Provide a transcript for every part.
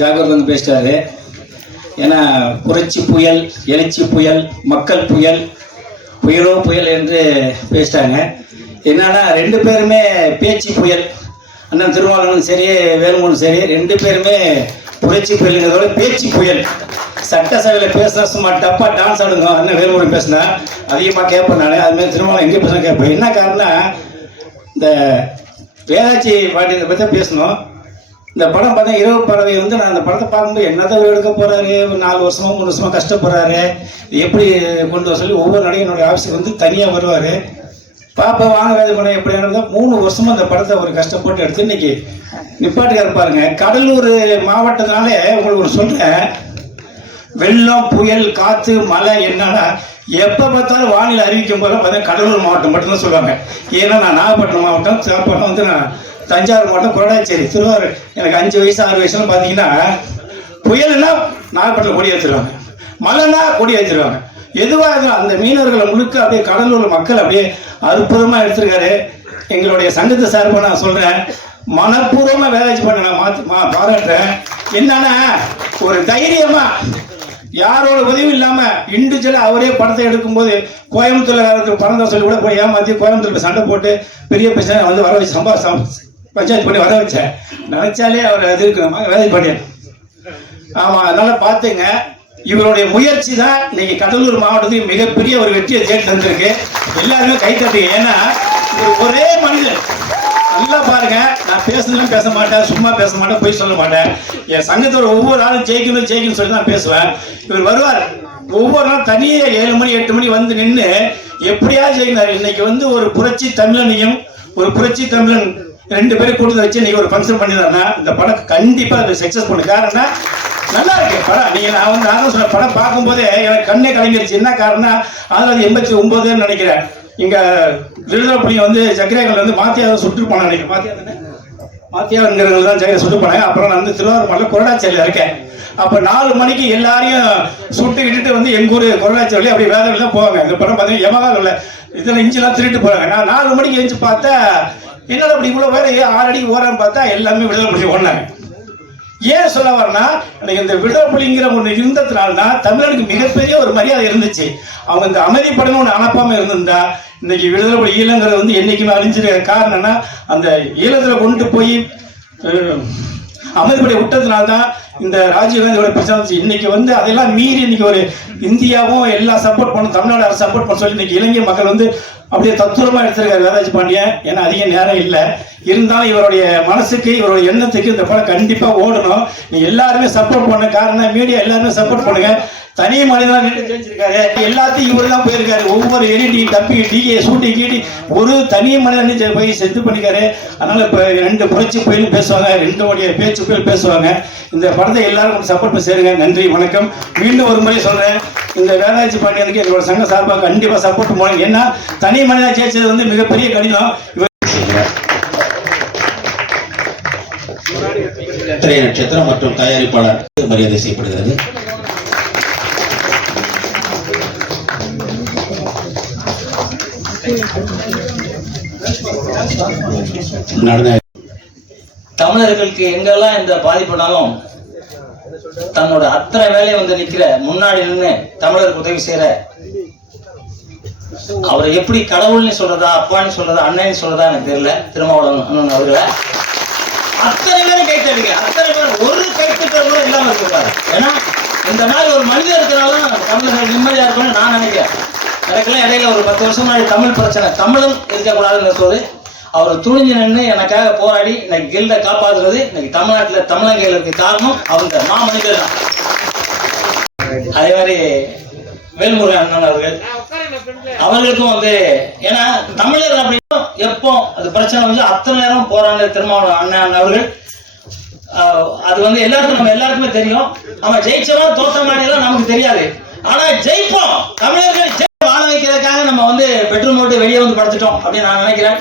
ஜாகிரதை வந்து பேசிட்டாரு. ஏன்னா புரட்சி புயல் எழுச்சி புயல் மக்கள் புயல் புயலோ புயல் என்று பேசிட்டாங்க. என்னன்னா ரெண்டு பேருமே பேச்சு புயல். அண்ணன் திருமாவளவனும் சரி வேலுமனும் சரி ரெண்டு பேருமே புரட்சி புயலுங்கிறதோட பேச்சு புயல். சட்டசபையில் பேசினா சும்மா டப்பா டான்ஸ் ஆடுங்க. அண்ணன் வேலுமணி பேசினா அதிகமாக கேட்பேன் நான். அதுமாதிரி திருமாவளம் எங்கே பேசினா கேட்பேன் என்ன காரணம் இந்த வேதாச்சி பாட்டியத்தை பற்றி தான் பேசணும். இந்த படம் பார்த்தா இரவு பறவை வந்து நான் அந்த படத்தை பார்க்கும்போது என்னதான் எடுக்க போறாரு? நாலு வருஷமா மூணு வருஷமா கஷ்டப்படுறாரு. எப்படி கொண்டு வர சொல்லி ஒவ்வொரு நடிகனுடைய ஆஃபீஸுக்கு வந்து தனியாக வருவார். பாப்பா வாங்க வேலை பண்ண எப்படி இருந்தால் மூணு வருஷமா அந்த படத்தை ஒரு கஷ்டப்பட்டு எடுத்து இன்னைக்கு நிப்பாட்டுக்கார பாருங்க. கடலூர் மாவட்டத்தினாலே உங்களுக்கு ஒரு சொல்றேன். வெள்ளம் புயல் காத்து மழை என்னன்னா எப்போ பார்த்தாலும் வானிலை அறிவிக்கும் போல பார்த்தா கடலூர் மாவட்டம் மட்டும்தான் சொல்லுவாங்க. ஏன்னா நான் நாகப்பட்டினம் மாவட்டம் அப்புறம் வந்து நான் தஞ்சாவூர் மாவட்டம் கொரடாச்சேரி திருவாரூர். எனக்கு அஞ்சு வயசு ஆறு வயசுலாம் பார்த்தீங்கன்னா புயல்னா நாகப்பட்டினம் கொடி ஏற்றுருவாங்க மழைனா கொடி ஏற்றிடுவாங்க எதுவாக இருந்தாலும் அந்த மீனவர்களை முழுக்க அப்படியே கடலூர் மக்கள் அப்படியே அற்புதமாக எடுத்திருக்காரு. எங்களுடைய சங்கத்து சார்பாக நான் சொல்கிறேன் மனப்பூர்வமாக வேலைச்சு பண்ண நான் மா பாராட்டுறேன். என்னன்னா ஒரு தைரியமாக யாரோட உதவியும் இல்லாமல் இண்டிஜுவலாக அவரே படத்தை எடுக்கும்போது கோயம்புத்தூர்ல இருக்கிற பிறந்த சொல்லி கூட போய் ஏமாற்றி கோயம்புத்தூரில் சண்டை போட்டு பெரிய பிரச்சனை வந்து வர வச்சு சம்பா பஞ்சாயத்து பண்ணி வர வச்சேன். நினைச்சாலே அவர் அது இருக்கணுமா வேலை பண்ணி. ஆமாம் அதனால் பார்த்துங்க இவருடைய முயற்சி தான் இன்னைக்கு கடலூர் மாவட்டத்துக்கு மிகப்பெரிய ஒரு வெற்றியை தேடி தந்திருக்கு. எல்லாருமே கை தட்டுங்க. ஏன்னா ஒரே மனிதன் நல்லா பாருங்க. நான் பேசுனதும் பேச மாட்டேன் சும்மா பேச மாட்டேன் போய் சொல்ல மாட்டேன். என் சங்கத்தோட ஒவ்வொரு ஆளும் ஜெயிக்கணும் ஜெயிக்கணும் சொல்லி தான் பேசுவேன். இவர் வருவார். ஒவ்வொரு நாள் தனியே ஏழு மணி எட்டு மணி வந்து நின்று எப்படியாவது ஜெயிக்கிறார். இன்னைக்கு வந்து ஒரு புரட்சி தமிழனையும் ஒரு புரட்சி தமிழன் ரெண்டு பேரும் கூட்டத்தை வச்சு நீங்க ஒரு ஃபங்க்ஷன் பண்ணிடுறா இந்த படம் கண்டிப்பா அது சக்சஸ் பண்ணு காரணம் நல்லா இருக்கு படம். நீங்க நான் வந்து நான் தான் படம் பார்க்கும்போதே எனக்கு கண்ணே கலங்கிருச்சு. என்ன காரணம் ஆயிரத்தி எண்பத்தி ஒன்பதுன்னு நினைக்கிறேன். இங்க விருதுபுலி வந்து சக்கரைகள் வந்து மாத்தியாவை சுட்டு போன நினைக்கிறேன். மாத்தியா தானே மாத்தியாங்கிறவங்க தான் ஜெயில சுட்டு போனாங்க. அப்புறம் நான் வந்து திருவாரூர்மலை கொரடாச்சேரியில் இருக்கேன். அப்ப நாலு மணிக்கு எல்லாரையும் சுட்டு விட்டுட்டு வந்து எங்க ஊர் கொரடாச்சேரி அப்படி வேலை தான் போவாங்க. இந்த படம் பார்த்தீங்கன்னா யமகாவில் இதில் இஞ்சிலாம் திருட்டு போறாங்க. நான் நாலு மணிக்கு எழுந்து பார்த்தா என்னடா அப்படி இவ்வளோ பேர் ஆறு அடிக்கு ஓரம் பார்த்தா எல்லாமே விடுதலை புலி ஓடினாங்க. ஏன் சொல்ல வரேன்னா இந்த விடுதலை புலிங்கிற ஒன்று இருந்ததுனால்தான் தமிழனுக்கு மிகப்பெரிய ஒரு மரியாதை இருந்துச்சு. அவங்க இந்த அமைதிப்படணும் ஒன்று அனுப்பாம இருந்திருந்தா இன்னைக்கு விடுதலை புலி ஈழங்கிறது வந்து என்னைக்குமே அழிஞ்சிருக்க காரணம்னா அந்த ஈழத்தில் கொண்டு போய் அமைதிப்படை விட்டதுனால்தான் இந்த ராஜீவ்காந்தியோட பிரச்சனை இன்னைக்கு வந்து அதெல்லாம் மீறி இன்னைக்கு ஒரு இந்தியாவும் எல்லாம் சப்போர்ட் பண்ணும் தமிழ்நாடு அரசு சப்போர்ட் பண்ண சொல்லி இன்னைக்கு இலங்கை மக்கள் வந்து அப்படியே தத்துரமா எடுத்திருக்காரு வேதாஜி பாண்டியன். ஏன்னா அதிக நேரம் இல்லை. இருந்தாலும் இவருடைய மனசுக்கு இவருடைய எண்ணத்துக்கு இந்த படம் கண்டிப்பா ஓடணும். நீ எல்லாருமே சப்போர்ட் பண்ண. காரணம் மீடியா எல்லாருமே சப்போர்ட் பண்ணுங்க. தனி மனிதன் நின்று ஜெயிச்சிருக்காரு. எல்லாத்தையும் இவர் தான் போயிருக்காரு. ஒவ்வொரு எடிட்டையும் தப்பி டிகே சூட்டி கீட்டி ஒரு தனி மனிதன் போய் செத்து பண்ணிக்காரு. அதனால இப்ப ரெண்டு புரட்சி புயல் பேசுவாங்க ரெண்டு உடைய பேச்சு புயல் பேசுவாங்க. இந்த படத்தை எல்லாரும் சப்போர்ட் பண்ணி சேருங்க. நன்றி வணக்கம். மீண்டும் ஒரு முறை சொல்றேன். இந்த வேதாஜி பாண்டியனுக்கு எங்களோட சங்க சார்பாக கண்டிப்பா சப்போர்ட் போனீங்க ஏன்னா தனி மனிதன் ஜெயிச்சது வந்து மிகப்பெரிய கடினம். திரை நட்சத்திரம் மற்றும் தயாரிப்பாளர் மரியாதை செய்யப்படுகிறது. தமிழர்களுக்கு எங்கெல்லாம் இந்த பாதிப்புனாலும் தன்னோட அத்தனை வேலையை வந்து நிக்கிற முன்னாடி நின்று தமிழருக்கு உதவி செய்யற அவரை எப்படி கடவுள்னு சொல்றதா அப்பான்னு சொல்றதா அண்ணன்னு சொல்றதா எனக்கு தெரியல. திருமாவளவன் அண்ணன் அவர்களை அத்தனை பேரும் கைத்தடிங்க அத்தனை பேர் ஒரு கைத்தட்டல் கூட இல்லாம இருக்கு பாரு ஏன்னா இந்த மாதிரி ஒரு மனிதர் இருக்கிறனால தமிழர்கள் நிம்மதியா இருக்கணும்னு நான் நினைக்கிறேன். எனக்கெல்லாம் இடையில ஒரு பத்து வருஷம் முன்னாடி தமிழ் பிரச்சனை. தமிழும் இருக்கக்கூடாதுன்னு சொல்லி அவர் துணிஞ்சு நின்று எனக்காக போராடி இன்னைக்கு கில்ட காப்பாத்துறது இன்னைக்கு தமிழ்நாட்டுல தமிழங்கையில் இருக்க காரணம் அவங்க மாமனிதர் தான். அதே மாதிரி வேல்முருகன் அண்ணன் அவர்கள். அவர்களுக்கும் வந்து ஏன்னா தமிழர் அப்படின்னா எப்போ அது பிரச்சனை வந்து அத்தனை நேரம் போறாங்க திருமாவளவன் அண்ணன் அவர்கள். அது வந்து எல்லாருக்கும் நம்ம எல்லாருக்குமே தெரியும். அவன் ஜெயிச்சவன் தோத்த மாநிலம் நமக்கு தெரியாது. ஆனா ஜெயிப்போம். தமிழர்கள் வாழ வைக்கிறதுக்காக நம்ம வந்து பெட்ரோல் விட்டு வெளியே வந்து படுத்துட்டோம் அப்படின்னு நான் நினைக்கிறேன்.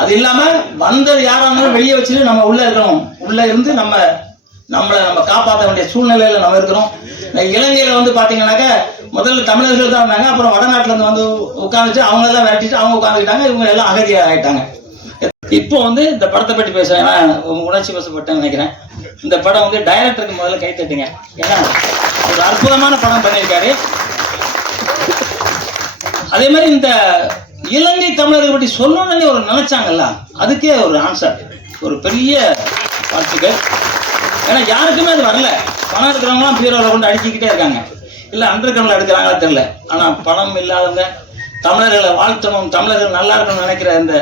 அது இல்லாம வந்தது யாரா இருந்தாலும் வெளியே வச்சுட்டு நம்ம உள்ள இருக்கணும். உள்ள இருந்து நம்ம நம்மளை நம்ம காப்பாற்ற வேண்டிய சூழ்நிலையில நம்ம இருக்கிறோம். இலங்கையில வந்து பாத்தீங்கன்னாக்க முதல்ல தமிழர்கள் தான் இருந்தாங்க. அப்புறம் வடநாட்டுல இருந்து வந்து உட்காந்துச்சு அவங்க எல்லாம் விரட்டிட்டு அவங்க உட்காந்துக்கிட்டாங்க இவங்க எல்லாம் அகதியாக ஆயிட்டாங்க. இப்போ வந்து இந்த படத்தை பற்றி பேசுறேன். ஏன்னா உணர்ச்சி வசப்பட்டேன்னு நினைக்கிறேன். இந்த படம் வந்து டைரக்டருக்கு முதல்ல கை தட்டுங்க. ஏன்னா ஒரு அற்புதமான படம் பண்ணியிருக்காரு. அதே மாதிரி இந்த இலங்கை தமிழர்கள் பற்றி சொல்லணும்னு ஒரு நினைச்சாங்கல்ல அதுக்கே ஒரு ஆன்சர் ஒரு பெரிய வாழ்த்துக்கள். ஏன்னா யாருக்குமே அது வரல. பணம் இருக்கிறவங்களாம் பீரோவில் கொண்டு அடிச்சுக்கிட்டே இருக்காங்க. இல்லை அண்டர் கிரவுண்டில் எடுக்கிறாங்களா தெரியல. ஆனால் பணம் இல்லாதவங்க தமிழர்களை வாழ்த்தணும் தமிழர்கள் நல்லா இருக்கணும்னு நினைக்கிற இந்த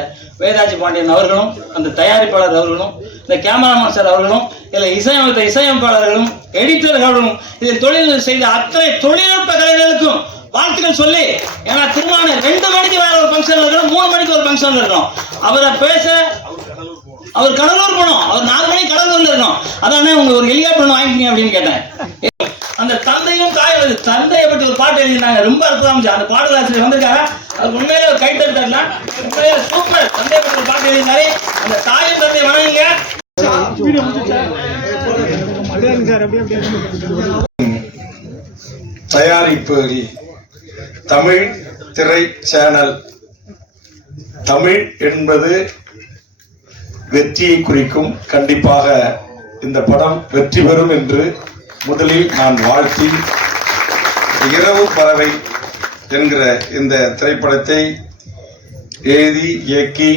வேதாஜி பாண்டியன் அவர்களும் அந்த தயாரிப்பாளர் அவர்களும் இந்த கேமராமேன் சார் அவர்களும் இல்லை இசையமைத்த இசையமைப்பாளர்களும் எடிட்டர்களும் இதில் தொழில் செய்த அத்தனை தொழில்நுட்ப கலைஞர்களுக்கும் வாழ்த்துக்கள் சொல்லி ஏன்னா திருமணம் ரெண்டு மணிக்கு வேற ஒரு ஃபங்க்ஷன் இருக்கணும் மூணு மணிக்கு ஒரு ஃபங்க்ஷன் இருக்கணும். அவரை பேச அவர் கடலூர் போனோம் அவர் நாலு மணிக்கு கடலூர்ல இருக்கணும். அதானே உங்க ஒரு ஹெலிகாப்டர் வாங்கிக்கிங்க அப்படின்னு கேட்டேன். அந்த தந்தையும் தாய் தந்தையை பற்றி ஒரு பாட்டு எழுதினாங்க ரொம்ப அற்புதம். அந்த பாடலாசிரியர் வந்திருக்காங்க. அது உண்மையிலே ஒரு கைத்தறி தரலாம். உண்மையிலே சூப்பர். தந்தையை பற்றி ஒரு பாட்டு எழுதினாரு அந்த தாயும் தந்தையை வணங்குங்க. தயாரிப்புகளில் தமிழ் திரை சேனல் தமிழ் என்பது வெற்றியை குறிக்கும் கண்டிப்பாக இந்த படம் வெற்றி பெறும் என்று முதலில் நான் வாழ்த்தி இரவு பறவை என்கிற இந்த திரைப்படத்தை எழுதி இயக்கி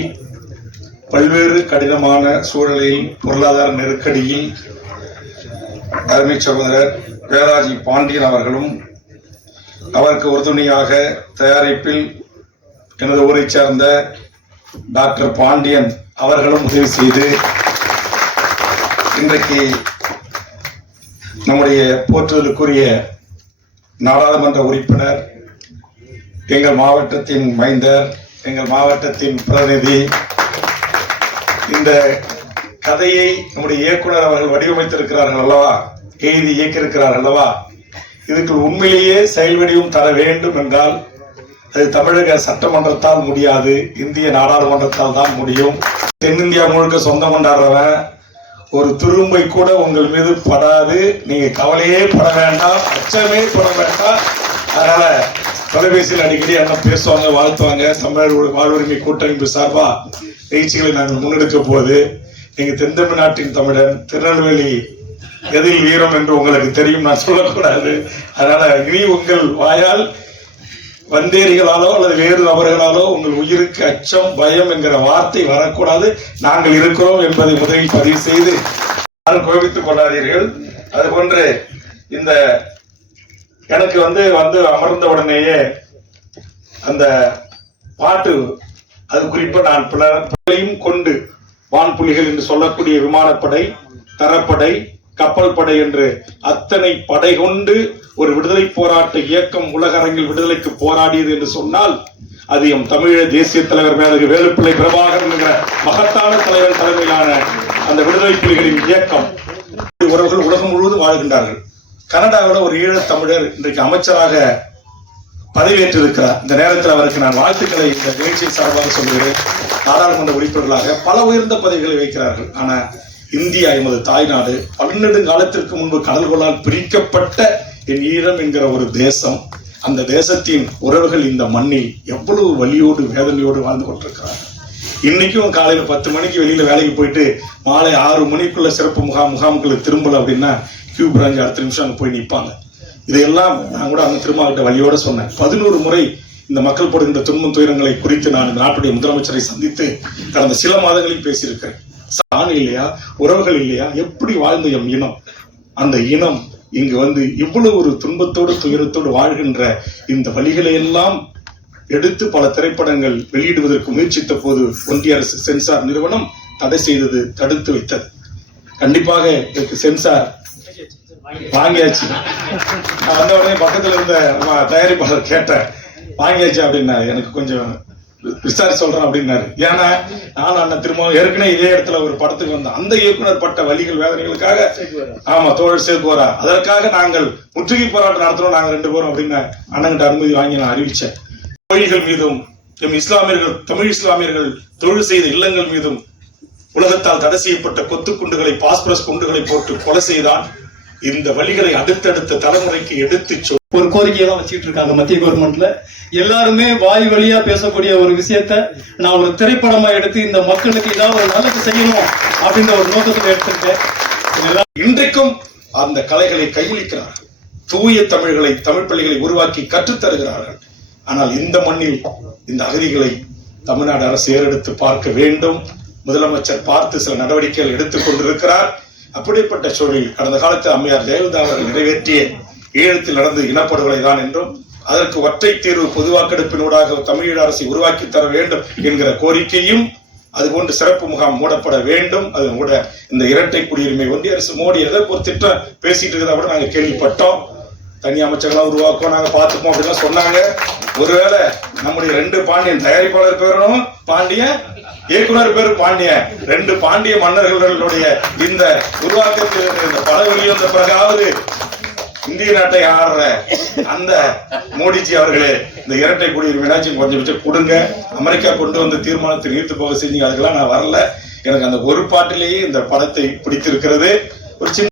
பல்வேறு கடினமான சூழலில் பொருளாதார நெருக்கடியில் அருமை சகோதரர் வேராஜி பாண்டியன் அவர்களும் அவருக்கு உறுதுணையாக தயாரிப்பில் எனது ஊரைச் சேர்ந்த டாக்டர் பாண்டியன் அவர்களும் உதவி செய்து இன்றைக்கு நம்முடைய போற்றுதலுக்குரிய நாடாளுமன்ற உறுப்பினர் எங்கள் மாவட்டத்தின் மைந்தர் எங்கள் மாவட்டத்தின் பிரதிநிதி இந்த கதையை நம்முடைய இயக்குனர் அவர்கள் வடிவமைத்திருக்கிறார்கள் அல்லவா? எழுதி இயக்கியிருக்கிறார்கள் அல்லவா? இதுக்கு உண்மையிலேயே செயல் வடிவம் தர வேண்டும் என்றால் அது தமிழக சட்டமன்றத்தால் முடியாது இந்திய நாடாளுமன்றத்தால் தான் முடியும். தென்னிந்தியா முழுக்க சொந்தம் கொண்டாடுறவன் ஒரு துரும்பை கூட உங்கள் மீது படாது. நீங்க கவலையே பட வேண்டாம் அச்சமே பட வேண்டாம். அதனால தொலைபேசியில் அடிக்கடி என்ன பேசுவாங்க வாழ்த்துவாங்க. தமிழர் வாழ்வுரிமை கூட்டமைப்பு சார்பா நிகழ்ச்சிகளை நாங்கள் முன்னெடுக்க போது நீங்க தென் தமிழ்நாட்டின் தமிழன் திருநெல்வேலி எதில் வீரம் என்று உங்களுக்கு தெரியும் நான் சொல்லக்கூடாது. அதனால இனி உங்கள் வாயால் வந்தேரிகளாலோ அல்லது வேறு நபர்களாலோ உங்கள் உயிருக்கு அச்சம் பயம் என்கிற வார்த்தை வரக்கூடாது. நாங்கள் இருக்கிறோம் என்பதை முதலில் பதிவு செய்து யாரும் கோபித்துக் கொள்ளாதீர்கள். அது போன்று இந்த எனக்கு வந்து வந்து அமர்ந்த உடனேயே அந்த பாட்டு அது குறிப்பா நான் பிள- பிழையும் கொண்டு வான்புலிகள் என்று சொல்லக்கூடிய விமானப்படை தரப்படை கப்பல் படை என்று அத்தனை படை கொண்டு ஒரு விடுதலை போராட்ட இயக்கம் உலக அரங்கில் விடுதலைக்கு போராடியது என்று சொன்னால் அது எம் தமிழக தேசிய தலைவர் மேலகு வேலுப்பிள்ளை பிரபாகரன் என்கிற மகத்தான தலைவர் தலைமையிலான அந்த விடுதலை புலிகளின் இயக்கம். உறவுகள் உலகம் முழுவதும் வாழ்கின்றார்கள். கனடாவில் ஒரு ஈழத் தமிழர் இன்றைக்கு அமைச்சராக பதவியேற்றிருக்கிறார். இந்த நேரத்தில் அவருக்கு நான் வாழ்த்துக்களை இந்த நிகழ்ச்சியின் சார்பாக சொல்கிறேன். நாடாளுமன்ற உறுப்பினர்களாக பல உயர்ந்த பதவிகளை வைக்கிறார்கள் ஆனால் இந்தியா எமது தாய்நாடு பன்னெண்டு காலத்திற்கு முன்பு கடல்களால் பிரிக்கப்பட்ட என் ஈழம் என்கிற ஒரு தேசம். அந்த தேசத்தின் உறவுகள் இந்த மண்ணில் எவ்வளவு வலியோடு வேதனையோடு வாழ்ந்து கொண்டிருக்கிறார்கள். இன்னைக்கும் காலையில பத்து மணிக்கு வெளியில வேலைக்கு போயிட்டு மாலை ஆறு மணிக்குள்ள சிறப்பு முகாம் முகாமுக்குள்ள திரும்பல அப்படின்னா கியூ பிரான்ச் அடுத்த நிமிஷம் அங்கே போய் நிற்பாங்க இதையெல்லாம் நான் கூட அந்த திருமாவட்ட வழியோட சொன்னேன். பதினோரு முறை இந்த மக்கள் படுகின்ற துன்பம் துயரங்களை குறித்து நான் இந்த நாட்டுடைய முதலமைச்சரை சந்தித்து கடந்த சில மாதங்களில் பேசியிருக்கிறேன். சாணி இல்லையா? உறவுகள் இல்லையா? எப்படி வாழ்ந்த எம் இனம்? அந்த இனம் இங்கு வந்து இவ்வளவு ஒரு துன்பத்தோடு துயரத்தோடு வாழ்கின்ற இந்த வழிகளை எல்லாம் எடுத்து பல திரைப்படங்கள் வெளியிடுவதற்கு முயற்சித்த போது ஒன்றிய அரசு சென்சார் நிறுவனம் தடை செய்தது தடுத்து வைத்தது. கண்டிப்பாக எனக்கு சென்சார் வாங்கியாச்சு. வந்த உடனே பக்கத்துல இருந்த தயாரிப்பாளர் கேட்டேன் வாங்கியாச்சு? அப்படின்னா. எனக்கு கொஞ்சம் விசாரிச்சு சொல்றேன் அப்படின்னாரு. ஏன்னா நானும் அண்ணன் திரும்ப ஏற்கனவே இதே இடத்துல ஒரு படத்துக்கு வந்த அந்த இயக்குனர் பட்ட வலிகள் வேதனைகளுக்காக ஆமா தோழர் சேர்க்குவாரா அதற்காக நாங்கள் முற்றுகை போராட்டம் நடத்துறோம். நாங்க ரெண்டு பேரும் அப்படின்னு அண்ணன்கிட்ட அனுமதி வாங்கி நான் அறிவிச்சேன். கோயில்கள் மீதும் எம் இஸ்லாமியர்கள் தமிழ் இஸ்லாமியர்கள் தொழில் செய்த இல்லங்கள் மீதும் உலகத்தால் தடை செய்யப்பட்ட கொத்து குண்டுகளை பாஸ்பரஸ் குண்டுகளை போட்டு கொலை செய்தான் இந்த வழிகளை அடுத்தடுத்த தலைமுறைக்கு எடுத்துச் சொல் ஒரு கோரிக்கையை தான் வச்சுட்டு இருக்காங்க மத்திய கவர்மெண்ட்ல எல்லாருமே வாய் வழியா பேசக்கூடிய ஒரு விஷயத்த நான் ஒரு திரைப்படமா எடுத்து இந்த மக்களுக்கு ஏதாவது ஒரு நல்லது செய்யணும் அப்படின்ற ஒரு நோக்கத்தில் எடுத்திருக்கேன். இன்றைக்கும் அந்த கலைகளை கையளிக்கிறார்கள். தூய தமிழ்களை தமிழ் பள்ளிகளை உருவாக்கி கற்றுத் தருகிறார்கள். ஆனால் இந்த மண்ணில் இந்த அகதிகளை தமிழ்நாடு அரசு ஏறெடுத்து பார்க்க வேண்டும். முதலமைச்சர் பார்த்து சில நடவடிக்கைகள் எடுத்துக் கொண்டிருக்கிறார். அப்படிப்பட்ட சூழலில் கடந்த காலத்தில் அம்மையார் ஜெயலலிதா அவர்கள் நிறைவேற்றிய ஈழத்தில் நடந்த இனப்படுகொலை தான் என்றும் அதற்கு ஒற்றை தீர்வு பொதுவாக்கெடுப்பினூடாக தமிழீழ அரசை உருவாக்கி தர வேண்டும் என்கிற கோரிக்கையும் அதுபோன்று சிறப்பு முகாம் மூடப்பட வேண்டும். அது கூட இந்த இரட்டை குடியுரிமை. ஒன்றிய அரசு மோடி எதை ஒரு திட்டம் பேசிட்டு இருக்கிறதா கூட நாங்கள் கேள்விப்பட்டோம். தனி அமைச்சர்களாம் உருவாக்குவோம் நாங்கள் பார்த்துப்போம் அப்படின்னு சொன்னாங்க. ஒருவேளை நம்முடைய ரெண்டு பாண்டியன் தயாரிப்பாளர் பேரும் பாண்டியன் இயக்குனர் பேர் பாண்டியன் ரெண்டு பாண்டிய மன்னர்களுடைய இந்த உருவாக்கத்தில் இந்த பல வெளிவந்த பிறகாவது இந்திய நாட்டை ஆடுற அந்த மோடிஜி அவர்களே இந்த இரட்டை குடியுரிமைனாச்சும் கொஞ்சம் கொஞ்சம் கொடுங்க. அமெரிக்கா கொண்டு வந்த தீர்மானத்தை நீர்த்து போக செஞ்சீங்க அதுக்கெல்லாம் நான் வரல. எனக்கு அந்த ஒரு பாட்டிலேயே இந்த படத்தை பிடித்திருக்கிறது. ஒரு சின்ன